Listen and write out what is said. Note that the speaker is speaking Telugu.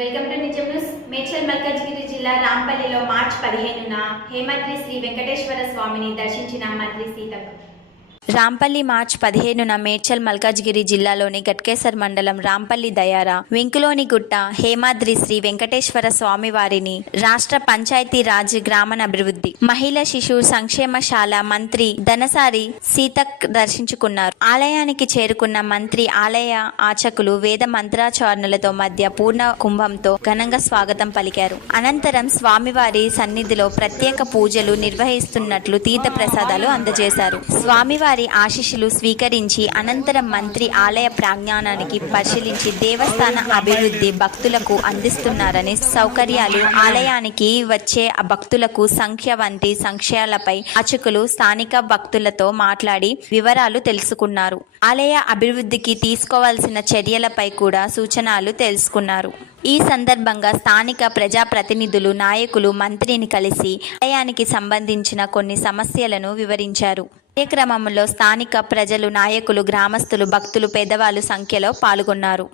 వెల్కమ్ టు నిజం న్యూస్. మేడ్చల్ మల్కాజ్గిరి జిల్లా రాంపల్లిలో మార్చి 15న హేమాద్రి శ్రీ వెంకటేశ్వర స్వామిని దర్శించిన మంత్రి సీతక్క. రాంపల్లి మార్చి 15న మేడ్చల్ మల్కాజ్గిరి జిల్లాలోని గట్కేసర్ మండలం రాంపల్లి దయార వెంకులోని గుట్ట హేమాద్రి శ్రీ వెంకటేశ్వర స్వామి వారిని రాష్ట్ర పంచాయతీ రాజ్ గ్రామీణాభివృద్ధి మహిళా శిశు సంక్షేమశాల మంత్రి ధనసారి సీతక్ దర్శించుకున్నారు. ఆలయానికి చేరుకున్న మంత్రి ఆలయ ఆచకులు వేద మంత్రాచరణలతో మధ్య పూర్ణ కుంభంతో ఘనంగా స్వాగతం పలికారు. అనంతరం స్వామివారి సన్నిధిలో ప్రత్యేక పూజలు నిర్వహిస్తున్నట్లు తీర్థ ప్రసాదాలు అందజేశారు. స్వామివారి ఆశీస్సులు స్వీకరించి అనంతరం మంత్రి ఆలయ ప్రాంగణానికి పరిశీలించి దేవస్థాన అభివృద్ధి భక్తులకు అందిస్తున్నారని, సౌకర్యాలు, ఆలయానికి వచ్చే భక్తులకు సంఖ్య వంటి సంక్షయాలపై అర్చకులు స్థానిక భక్తులతో మాట్లాడి వివరాలు తెలుసుకున్నారు. ఆలయ అభివృద్ధికి తీసుకోవాల్సిన చర్యలపై కూడా సూచనలు తెలుసుకున్నారు. ఈ సందర్భంగా స్థానిక ప్రజాప్రతినిధులు, నాయకులు మంత్రిని కలిసి ఆలయానికి సంబంధించిన కొన్ని సమస్యలను వివరించారు. కార్యక్రమంలో స్థానిక ప్రజలు, నాయకులు, గ్రామస్తులు, భక్తులు, పెద్దవాళ్ళు సంఖ్యలో పాల్గొన్నారు.